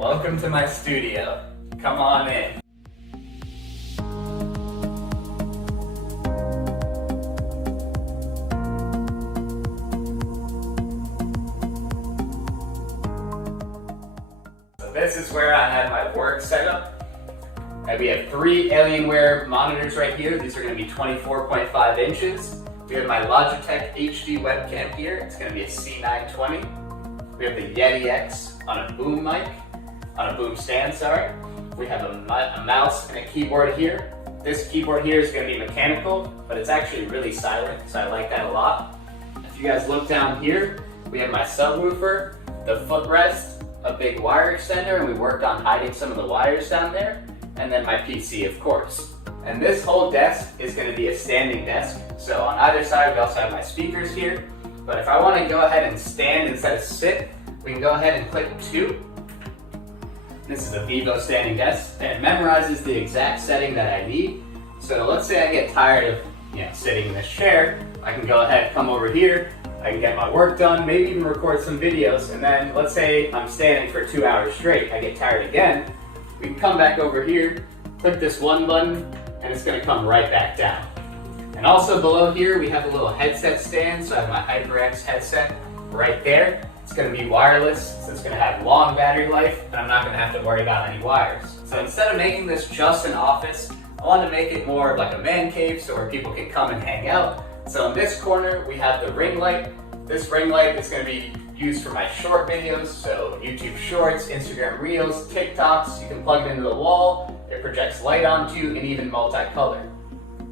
Welcome to my studio. Come on in. So this is where I have my work set up. And we have 3 Alienware monitors right here. These are going to be 24.5 inches. We have my Logitech HD webcam here. It's going to be a C920. We have the Yeti X on a boom mic, on a boom stand, sorry. We have a mouse and a keyboard here. This keyboard here is going to be mechanical, but it's actually really silent, so I like that a lot. If you guys look down here, we have my subwoofer, the footrest, a big wire extender, and we worked on hiding some of the wires down there, and then my PC, of course. And this whole desk is going to be a standing desk. So on either side, we also have my speakers here. But if I want to go ahead and stand instead of sit, we can go ahead and click 2. This is a Vivo standing desk, and it memorizes the exact setting that I need. So let's say I get tired of sitting in this chair, I can go ahead, come over here, I can get my work done, maybe even record some videos, and then let's say I'm standing for 2 hours straight, I get tired again, we can come back over here, click this one button, and it's going to come right back down. And also below here we have a little headset stand, so I have my HyperX headset right there. It's going to be wireless, so it's going to have long battery life, and I'm not going to have to worry about any wires. So instead of making this just an office, I want to make it more like a man cave, so where people can come and hang out. So in this corner we have the ring light. This ring light is going to be used for my short videos, so YouTube Shorts, Instagram Reels, TikToks. You can plug it into the wall, it projects light onto you, and even multicolor.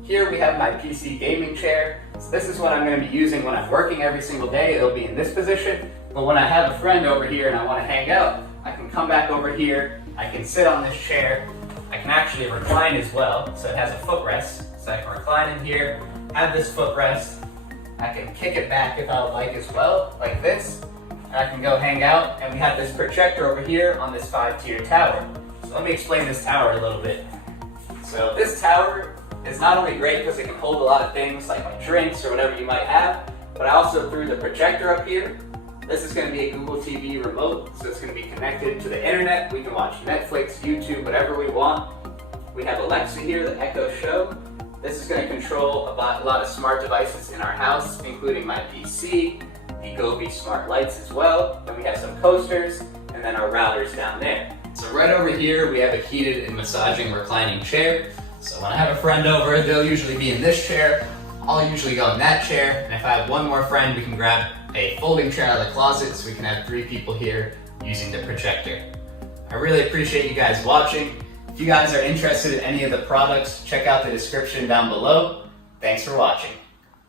Here we have my PC gaming chair. So this is what I'm going to be using when I'm working every single day. It'll be in this position, but when I have a friend over here and I want to hang out, I can come back over here, I can sit on this chair, I can actually recline as well, so it has a footrest, so I can recline in here, have this footrest, I can kick it back if I would like as well, like this, and I can go hang out, and we have this projector over here on this 5-tier tower. So let me explain this tower a little bit. So this tower is not only great because it can hold a lot of things like my drinks or whatever you might have, but I also threw the projector up here. This is going to be a Google TV remote, so it's going to be connected to the internet. We can watch Netflix, YouTube, whatever we want. We have Alexa here, the Echo Show. This is going to control a lot of smart devices in our house, including my PC, the Gobi smart lights as well. Then we have some coasters, and then our routers down there. So right over here, we have a heated and massaging reclining chair. So when I have a friend over, they'll usually be in this chair. I'll usually go in that chair. And if I have one more friend, we can grab a folding chair out of the closet so we can have 3 people here using the projector. I really appreciate you guys watching. If you guys are interested in any of the products, check out the description down below. Thanks for watching.